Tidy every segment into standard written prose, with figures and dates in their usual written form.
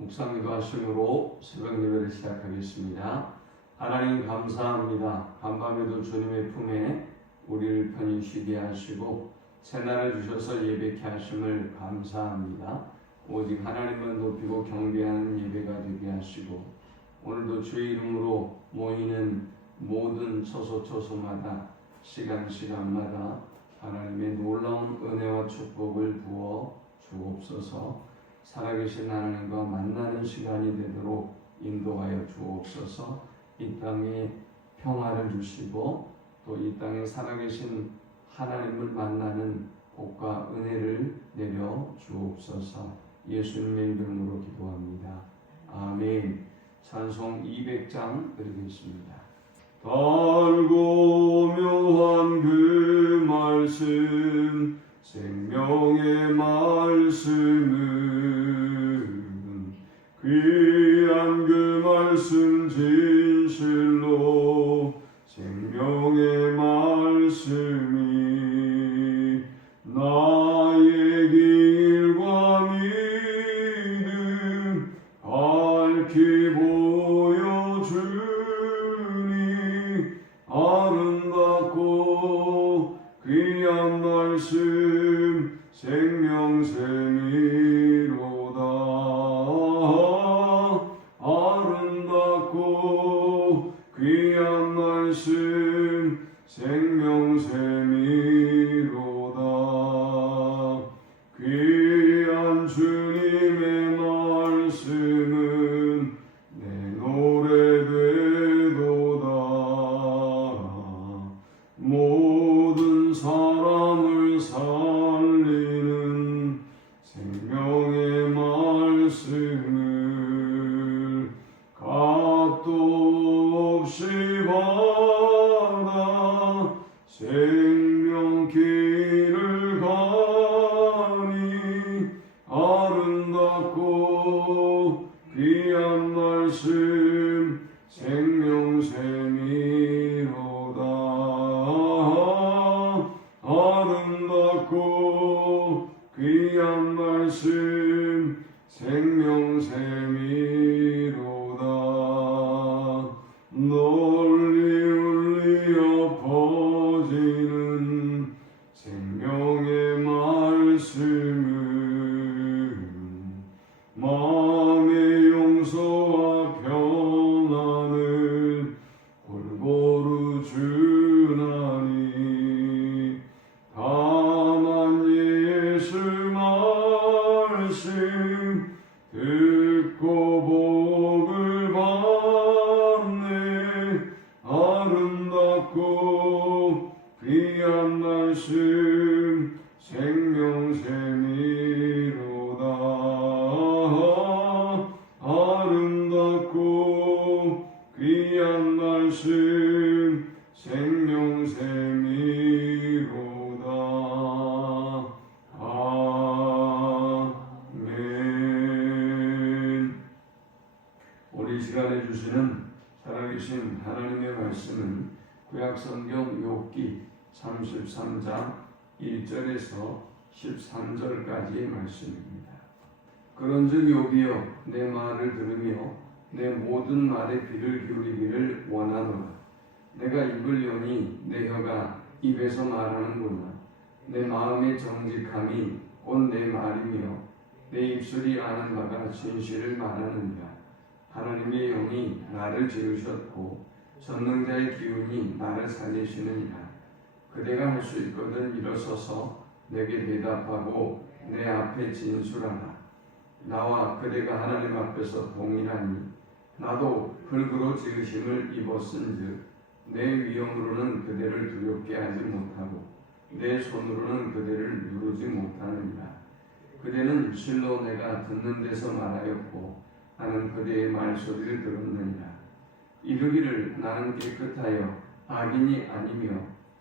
묵상 기도하심으로 새벽 예배를 시작하겠습니다. 하나님 감사합니다. 간밤에도 주님의 품에 우리를 편히 쉬게 하시고 새날을 주셔서 예배케 하심을 감사합니다. 오직 하나님만 높이고 경배하는 예배가 되게 하시고 오늘도 주의 이름으로 모이는 모든 처소처소마다 시간마다 하나님의 놀라운 은혜와 축복을 부어 주옵소서. 살아계신 하나님과 만나는 시간이 되도록 인도하여 주옵소서. 이 땅에 평화를 주시고 또 이 땅에 살아계신 하나님을 만나는 복과 은혜를 내려 주옵소서. 예수님의 이름으로 기도합니다. 아멘. 찬송 200장 드리겠습니다. 달고 묘한 그 말씀 생명의 말씀은 귀한 그 말씀 진실로 생명의 말씀이 나의 길과 믿음 밝히 보여주니 아름답고 귀한 말씀 생명샘이로다. 아름답고 귀한 말씀 생명샘이로다. 귀한 주님의 말씀은 내 노래 되도다. 모든 사람을 살리는 생명의 말씀을 값도 없이 받아 생명길을 가니 아름답고 귀한 말씀 생명샘이로다. 아름답고 귀한 말씀 생명샘이로다. 널리 울리어 퍼지는 생명의 말씀은 마음의 용서와 평안을 골고루 주나니 다만 예수 말씀 듣고 복을 받네. 아름답고 귀한 말씀 생명샘이로다. 아름답고 귀한 말씀 생명샘이로다. 아멘. 오늘 이 시간에 주시는 살아계신 하나님의 말씀은 구약성경 욥기 33장 1절에서 13절까지의 말씀입니다. 그런즉 욥이여 내 말을 들으며 내 모든 말에 귀를 기울이기를 원하노라. 내가 입을 여니 내 혀가 입에서 말하는구나. 내 마음의 정직함이 곧 내 말이며 내 입술이 아는 바가 진실을 말하느니라. 하나님의 영이 나를 지으셨고 전능자의 기운이 나를 살리시느니라. 그대가 할 수 있거든 일어서서 내게 대답하고 내 앞에 진술하라. 나와 그대가 하나님 앞에서 동일하니 나도 흙으로 지으심을 입었은즉 내 위엄으로는 그대를 두렵게 하지 못하고 내 손으로는 그대를 누르지 못하느니라. 그대는 실로 내가 듣는 데서 말하였고 나는 그대의 말소리를 들었느니라. 이르기를 나는 깨끗하여 악인이 아니며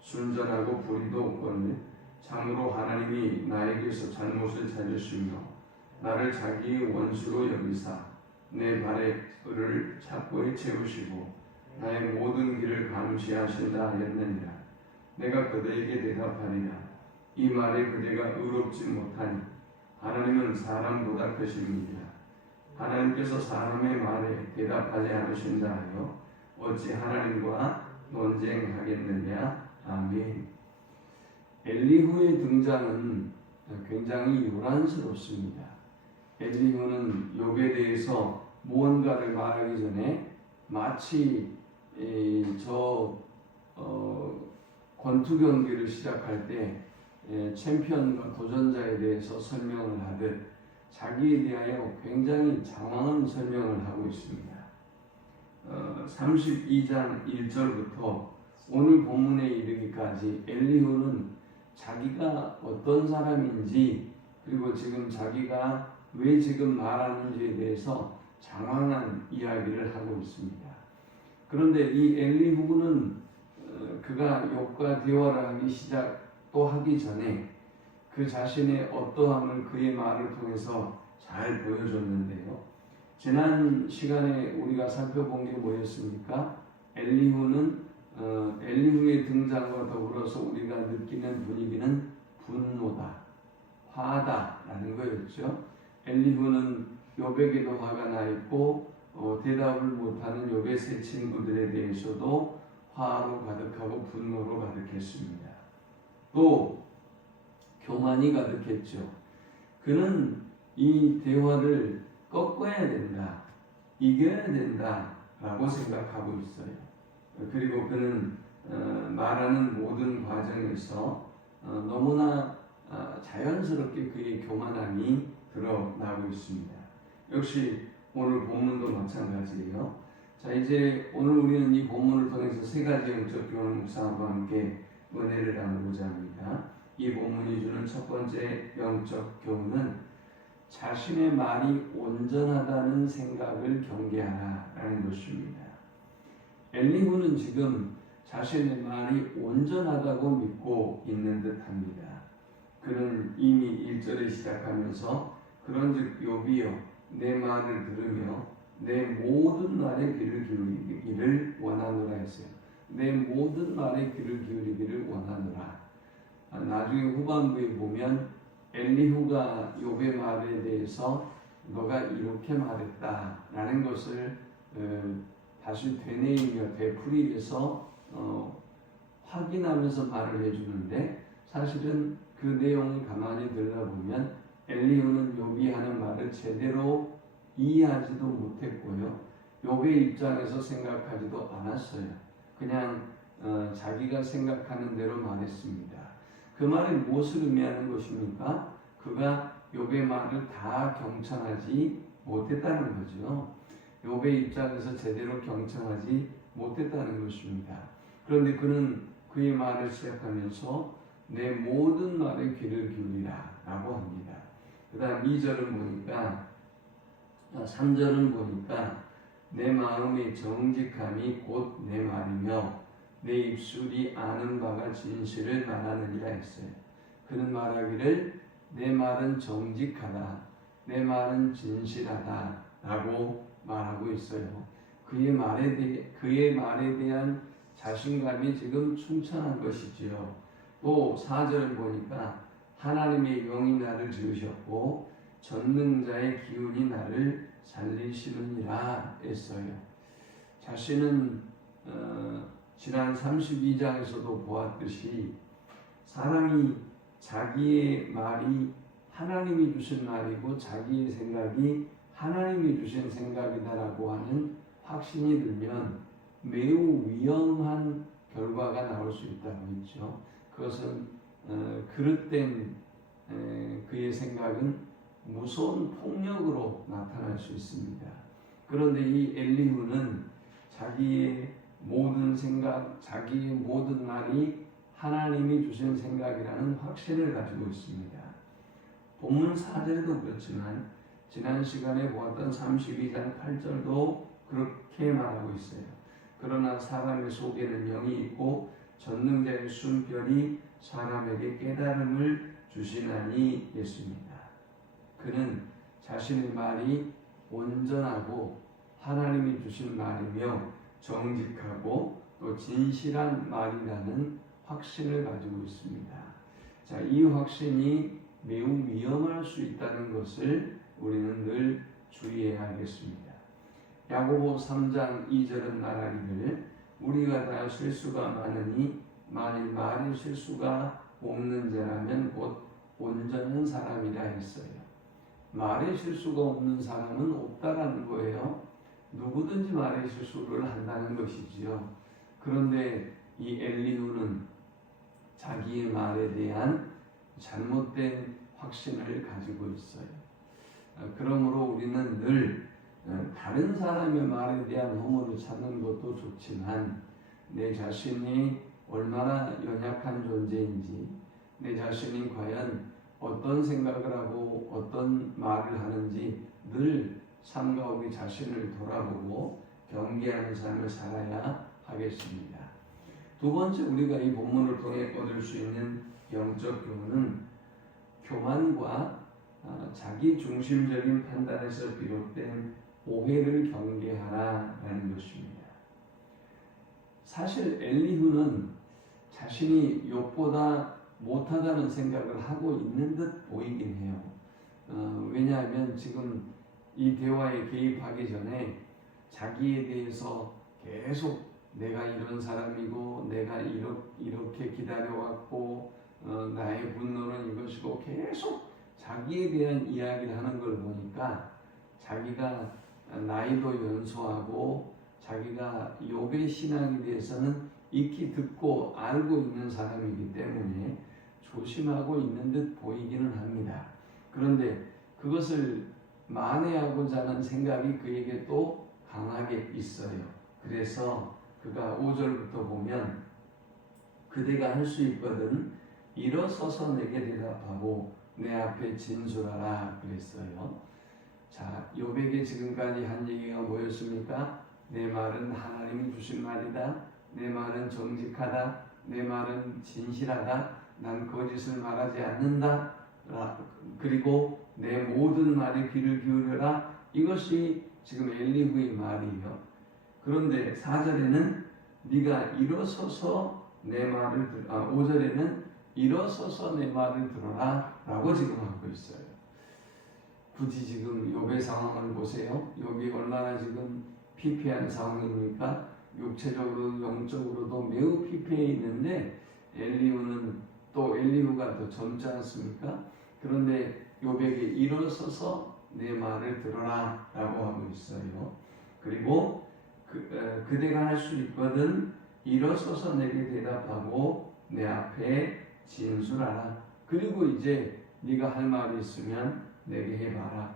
순전하고 불의도 없거늘 참으로 하나님이 나에게서 잘못을 찾으시며 나를 자기의 원수로 여기사 내 발을 착고에 채우시고 나의 모든 길을 감시하신다 하였느니라. 내가 그대에게 대답하리라. 이 말에 그대가 의롭지 못하니 하나님은 사람보다 크십니다. 하나님께서 사람의 말에 대답하지 않으신다 하여 어찌 하나님과 논쟁하겠느냐. 아멘. 엘리후의 등장은 굉장히 요란스럽습니다. 엘리후는 욥에 대해서 무언가를 말하기 전에 마치 권투 경기를 시작할 때 챔피언과 도전자에 대해서 설명을 하듯 자기에 대하여 굉장히 장황한 설명을 하고 있습니다. 32장 1절부터 오늘 본문에 이르기까지 엘리후는 자기가 어떤 사람인지 그리고 지금 자기가 왜 지금 말하는지에 대해서 장황한 이야기를 하고 있습니다. 그런데 이 엘리후는 그가 욥과 대화를 하기 시작도 하기 전에 그 자신의 어떠함을 그의 말을 통해서 잘 보여줬는데요. 지난 시간에 우리가 살펴본 게 뭐였습니까? 엘리후의 등장과 더불어서 우리가 느끼는 분위기는 분노다, 화다라는 거였죠. 엘리후는 욥에게도 화가 나 있고 대답을 못하는 욥의 세 친구들에 대해서도 화로 가득하고 분노로 가득했습니다. 또 교만이 가득했죠. 그는 이 대화를 꺾어야 된다, 이겨야 된다라고 생각하고 있어요. 그리고 그는 말하는 모든 과정에서 너무나 자연스럽게 그의 교만함이 드러나고 있습니다. 역시 오늘 본문도 마찬가지예요. 자, 이제 오늘 우리는 이 본문을 통해서 세 가지 영적 교훈을 묵상과 함께 은혜를 나누고자 합니다. 이 본문이 주는 첫 번째 영적 교훈은 자신의 말이 온전하다는 생각을 경계하라라는 것입니다. 엘리후는 지금 자신의 말이 온전하다고 믿고 있는 듯합니다. 그는 이미 1절에 시작하면서 그런즉 욥이여 내 말을 들으며 내 모든 말에 귀를 기울이기를 원하노라 했어요. 내 모든 말에 귀를 기울이기를 원하노라. 나중에 후반부에 보면 엘리후가 욥의 말에 대해서 너가 이렇게 말했다라는 것을 다시 되뇌이며 되풀이해서 확인하면서 말을 해주는데 사실은 그 내용을 가만히 들여다보면 엘리후는 욥이 하는 말을 제대로 이해하지도 못했고요. 욥의 입장에서 생각하지도 않았어요. 그냥 자기가 생각하는 대로 말했습니다. 그 말이 무엇을 의미하는 것입니까? 그가 욥의 말을 다 경청하지 못했다는 거죠. 욥의 입장에서 제대로 경청하지 못했다는 것입니다. 그런데 그는 그의 말을 시작하면서 내 모든 말에 귀를 기울이라 라고 합니다. 그 다음 2절은 보니까 3절은 보니까 내 마음의 정직함이 곧 내 말이며 내 입술이 아는 바가 진실을 말하느니라 했어요. 그는 말하기를 내 말은 정직하다, 내 말은 진실하다 라고 말하고 있어요. 그의 말에 대한 자신감이 지금 충천한 것이지요. 또 4절을 보니까 하나님의 영이 나를 지으셨고 전능자의 기운이 나를 살리시느니라 했어요. 자신은 지난 32장에서도 보았듯이 사람이 자기의 말이 하나님이 주신 말이고 자기의 생각이 하나님이 주신 생각이다라고 하는 확신이 들면 매우 위험한 결과가 나올 수 있다고 했죠. 그것은 그릇된 그의 생각은 무서운 폭력으로 나타날 수 있습니다. 그런데 이 엘리후는 자기의 모든 생각, 자기의 모든 말이 하나님이 주신 생각이라는 확신을 가지고 있습니다. 본문 4절에도 그렇지만 지난 시간에 보았던 32장 8절도 그렇게 말하고 있어요. 그러나 사람의 속에는 영이 있고 전능자의 숨결이 사람에게 깨달음을 주시나니 했습니다. 그는 자신의 말이 온전하고 하나님이 주신 말이며 정직하고 또 진실한 말이라는 확신을 가지고 있습니다. 자, 이 확신이 매우 위험할 수 있다는 것을 우리는 늘 주의해야겠습니다. 야고보 3장 2절은 말하기를 우리가 다 실수가 많으니 만일 말이 실수가 없는 자라면 곧 온전한 사람이라 했어요. 말에 실수가 없는 사람은 없다라는 거예요. 누구든지 말에 실수를 한다는 것이지요. 그런데 이 엘리후는 자기의 말에 대한 잘못된 확신을 가지고 있어요. 그러므로 우리는 늘 다른 사람의 말에 대한 허물을 찾는 것도 좋지만 내 자신이 얼마나 연약한 존재인지, 내 자신이 과연 어떤 생각을 하고 어떤 말을 하는지 늘 삶 가운데 자신을 돌아보고 경계하는 삶을 살아야 하겠습니다. 두 번째, 우리가 이 본문을 통해 얻을 수 있는 영적 교훈은 교만과 자기 중심적인 판단에서 비롯된 오해를 경계하라라는 것입니다. 사실 엘리후는 자신이 욥보다 못하다는 생각을 하고 있는 듯 보이긴 해요. 왜냐하면 지금 이 대화에 개입하기 전에 자기에 대해서 계속 내가 이런 사람이고 내가 이렇게 기다려왔고 나의 분노는 이것이고 계속 자기에 대한 이야기를 하는 걸 보니까 자기가 나이도 연소하고 자기가 욥의 신앙에 대해서는 익히 듣고 알고 있는 사람이기 때문에 조심하고 있는 듯 보이기는 합니다. 그런데 그것을 만회하고자 하는 생각이 그에게 또 강하게 있어요. 그래서 그가 5절부터 보면 그대가 할 수 있거든 일어서서 내게 대답하고 내 앞에 진술하라 그랬어요. 자, 욥에게 지금까지 한 얘기가 뭐였습니까? 내 말은 하나님이 주신 말이다. 내 말은 정직하다. 내 말은 진실하다. 난 거짓을 말하지 않는다. 그리고 내 모든 말에 귀를 기울여라. 이것이 지금 엘리후의 말이에요. 그런데 4절에는 네가 일어서서 내 말을 5절에는 일어서서 내 말을 들어라 라고 지금 하고 있어요. 굳이 지금 욥의 상황을 보세요. 욥이 얼마나 지금 피폐한 상황입니까? 육체적으로 영적으로도 매우 피폐해 있는데 엘리후가 더 젊지 않습니까? 그런데 욥에게 일어서서 내 말을 들어라 라고 하고 있어요. 그리고 그대가 할 수 있거든 일어서서 내게 대답하고 내 앞에 진술하라. 그리고 이제 네가 할 말이 있으면 내게 해봐라.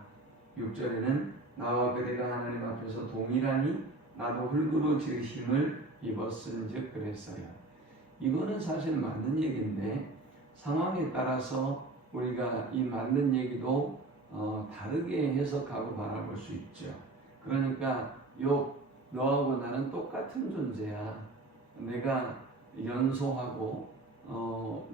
6절에는 나와 그대가 하나님 앞에서 동일하니 나도 흙으로 지으심을 입었은즉 그랬어요. 이거는 사실 맞는 얘기인데 상황에 따라서 우리가 이 맞는 얘기도 다르게 해석하고 바라볼 수 있죠. 그러니까 너하고 나는 똑같은 존재야. 내가 연소하고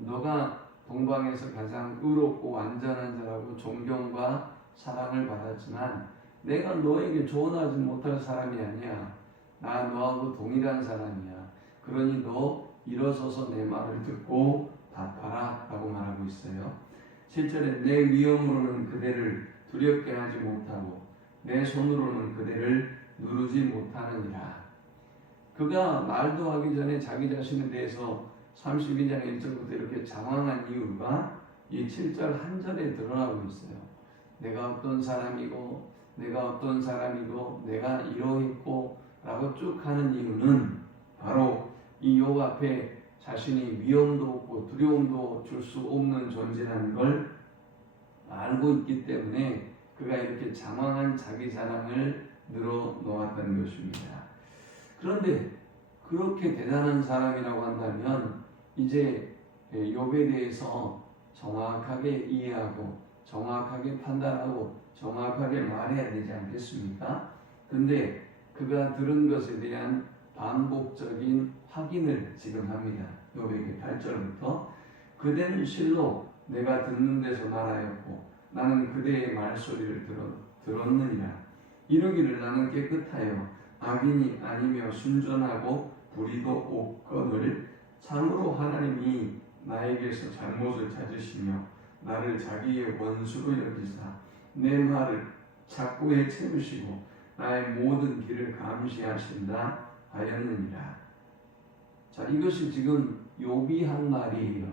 너가 동방에서 가장 의롭고 완전한 자라고 존경과 사랑을 받았지만 내가 너에게 조언하지 못할 사람이 아니야. 나 너하고 동일한 사람이야. 그러니 너 일어서서 내 말을 듣고 답하라 라고 말하고 있어요. 7절에 내 위엄으로는 그대를 두렵게 하지 못하고 내 손으로는 그대를 누르지 못하느니라. 그가 말도 하기 전에 자기 자신에 대해서 32장 1절부터 이렇게 장황한 이유가 이 7절 한 절에 드러나고 있어요. 내가 어떤 사람이고 내가 이러했고 라고 쭉 하는 이유는 바로 이 욥 앞에 자신이 위험도 없고 두려움도 줄 수 없는 존재라는 걸 알고 있기 때문에 그가 이렇게 장황한 자기 자랑을 늘어놓았다는 것입니다. 그런데 그렇게 대단한 사람이라고 한다면 이제 욥에 대해서 정확하게 이해하고 정확하게 판단하고 정확하게 말해야 되지 않겠습니까? 근데 그가 들은 것에 대한 반복적인 확인을 지금 합니다. 욥에게 8절부터 그대는 실로 내가 듣는 데서 말하였고 나는 그대의 말소리를 들었느니라. 이러기를 나는 깨끗하여 악인이 아니며 순전하고 불의도 없거늘 참으로 하나님이 나에게서 잘못을 찾으시며 나를 자기의 원수로 여기사 내 말을 착고에 채우시고 나의 모든 길을 감시하신다 하였느니라. 자, 이것이 지금 욥이 한 말이에요.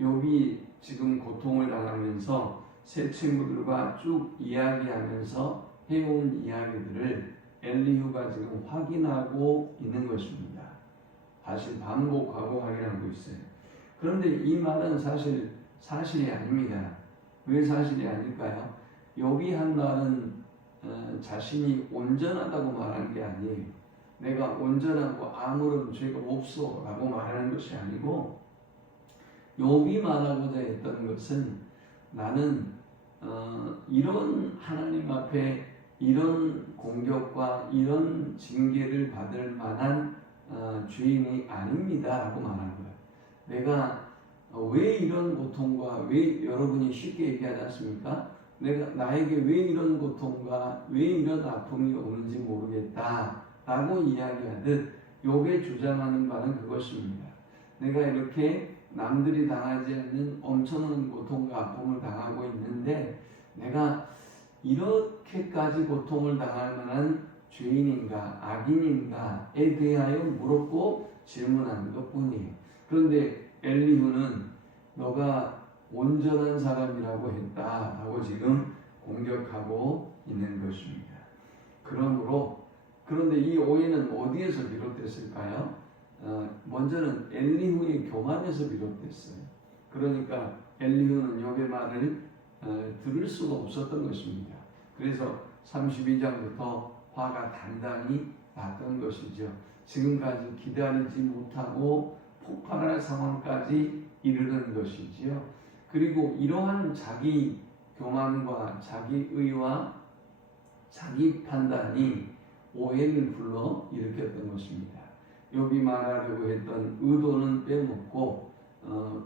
욥이 지금 고통을 당하면서 세 친구들과 쭉 이야기하면서 해온 이야기들을 엘리후가 지금 확인하고 있는 것입니다. 다시 반복하고 확인하고 있어요. 그런데 이 말은 사실이 아닙니다. 왜 사실이 아닐까요? 욥이 한 말은 자신이 온전하다고 말하는 게 아니에요. 내가 온전하고 아무런 죄가 없어 라고 말하는 것이 아니고, 욥이 말하고자 했던 것은 나는 이런 하나님 앞에 이런 공격과 이런 징계를 받을 만한 죄인이 아닙니다 라고 말한 거예요. 내가 왜 이런 고통과, 왜 여러분이 쉽게 얘기하지 않습니까? 나에게 왜 이런 고통과 왜 이런 아픔이 오는지 모르겠다 라고 이야기하듯 욥이 주장하는 바는 그것입니다. 내가 이렇게 남들이 당하지 않는 엄청난 고통과 아픔을 당하고 있는데 내가 이렇게까지 고통을 당할 만한 죄인인가 악인인가에 대하여 물었고 질문하는 것뿐이에요. 그런데 엘리후는 너가 온전한 사람이라고 했다라고 지금 공격하고 있는 것입니다. 그런데 이 오해는 어디에서 비롯됐을까요? 먼저는 엘리후의 교만에서 비롯됐어요. 그러니까 엘리후는 욥의 말을 들을 수가 없었던 것입니다. 그래서 32장부터 화가 단단히 났던 것이죠. 지금까지 기다리지 못하고 폭발할 상황까지 이르는 것이지요. 그리고 이러한 자기 교만과 자기 의와 자기 판단이 오해를 불러 일으켰던 것입니다. 욥이 말하려고 했던 의도는 빼먹고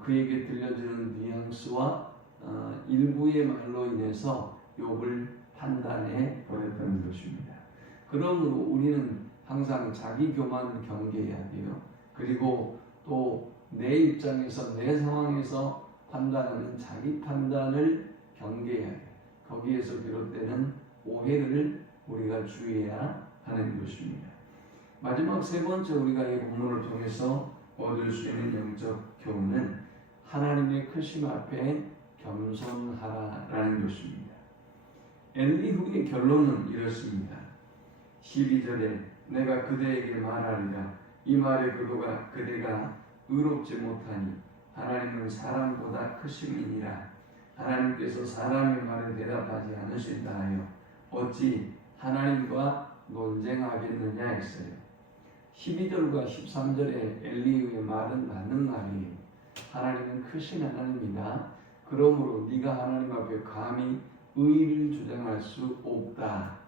그에게 들려주는 뉘앙스와 일부의 말로 인해서 욥을 판단해 버렸던 것입니다. 그러므로 우리는 항상 자기 교만을 경계해야 돼요. 그리고 또 내 입장에서 내 상황에서 판단하는 자기 판단을 경계해야 돼요. 거기에서 비롯되는 오해를 우리가 주의해야 하는 것입니다. 마지막 세 번째 우리가 이 본문을 통해서 얻을 수 있는 영적 교훈은 하나님의 크심 앞에 겸손하라라는 것입니다. 엘리후의 결론은 이렇습니다. 12절에 내가 그대에게 말하리라. 이 말에 그대가 의롭지 못하니 하나님은 사람보다 크심이니라. 하나님께서 사람의 말에 대답하지 않으신다 하여 어찌 하나님과 논쟁하겠느냐 했어요. 12절과 13절의 엘리후의 말은 맞는 말이에요. 하나님은 크신 하나님이다. 그러므로 네가 하나님 앞에 감히 의를 주장할 수 없다.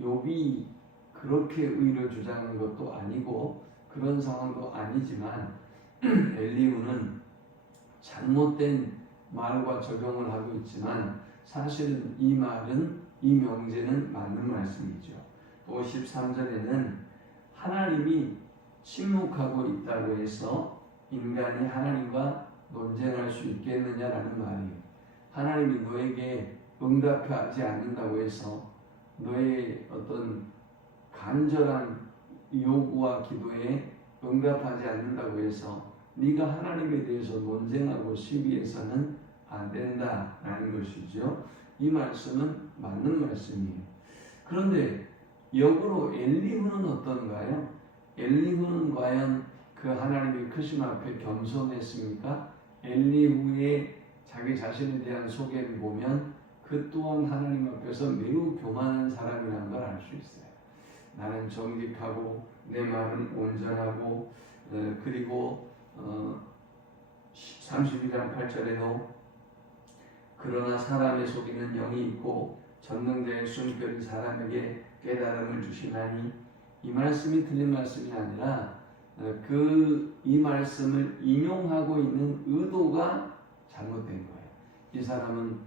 욥이 그렇게 의를 주장한 것도 아니고 그런 상황도 아니지만 엘리후는 잘못된 말과 적용을 하고 있지만 사실은 이 명제는 맞는 말씀이죠. 또 13절에는 하나님이 침묵하고 있다고 해서 인간이 하나님과 논쟁할 수 있겠느냐라는 말이에요. 하나님이 너에게 응답하지 않는다고 해서 너의 어떤 간절한 요구와 기도에 응답하지 않는다고 해서 네가 하나님에 대해서 논쟁하고 시비해서는 안 된다라는 것이죠. 이 말씀은 맞는 말씀이에요. 그런데 역으로 엘리후는 어떤가요? 엘리후는 과연 그 하나님의 크심 앞에 겸손했습니까? 엘리후의 자기 자신에 대한 소개를 보면 그 또한 하나님 앞에서 매우 교만한 사람이라는 걸 알 수 있어요. 나는 정직하고 내 마음은 온전하고 그리고 32장 8절에도 그러나 사람의 속에는 영이 있고 전능자의 숨결이 사람에게 깨달음을 주시나니 이 말씀이 틀린 말씀이 아니라 이 말씀을 인용하고 있는 의도가 잘못된 거예요. 이 사람은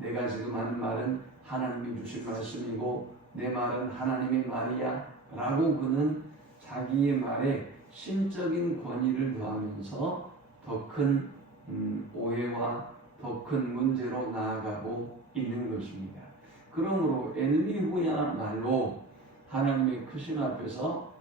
내가 지금 하는 말은 하나님이 주신 말씀이고 내 말은 하나님의 말이야 라고 그는 자기의 말에 신적인 권위를 더하면서 더 큰 오해와 더 큰 문제로 나아가고 있는 것입니다. 그 그러므로 엘리후야말로 하나님의 크신 앞에서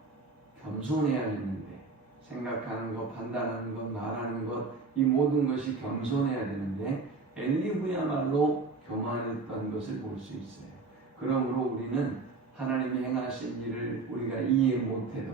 겸손해야 했는데, 생각하는 것, 판단하는 것, 말하는 것, 이 모든 것이 겸손해야 되는데 엘리후야말로 교만했던 것을 볼 수 있어요. 그러므로 우리는 하나님이 행하신 일을 우리가 이해 못해도,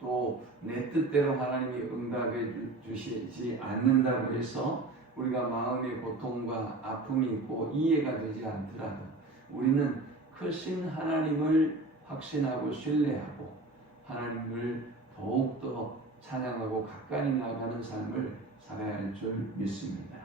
또 내 뜻대로 하나님이 응답해 주시지 않는다고 해서 우리가 마음의 고통과 아픔이 있고 이해가 되지 않더라도 우리는 크신 하나님을 확신하고 신뢰하고 하나님을 더욱더 찬양하고 가까이 나가는 삶을 살아야 할 줄 믿습니다.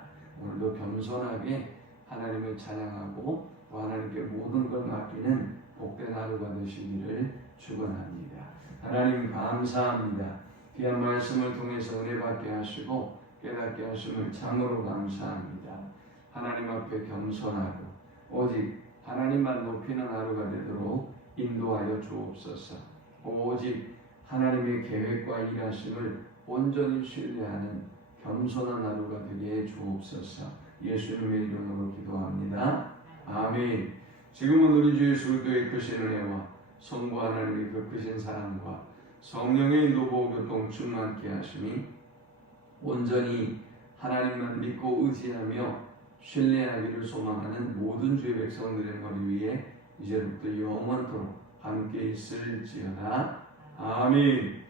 오늘도 겸손하게 하나님을 찬양하고 또 하나님께 모든 걸 맡기는 복된 하루가 되시기를 축원합니다. 하나님 감사합니다. 귀한 말씀을 통해서 은혜 받게 하시고 깨닫게 하심을 참으로 감사합니다. 하나님 앞에 겸손하고 오직 하나님만 높이는 하루가 되도록 인도하여 주옵소서. 오직 하나님의 계획과 일하심을 온전히 신뢰하는 겸손한 하루가 되게 해 주옵소서. 예수님의 이름으로 기도합니다. 아멘. 지금은 우리 주 예수 그리스도의 크신 은혜와 성부 하나님의 그 크신 사랑과 성령의 인도 보호 교통 충만케 하심이 온전히 하나님만 믿고 의지하며 신뢰하기를 소망하는 모든 주의 백성들의 머리 위에 이제부터 영원토록 함께 있을지어다. 아멘.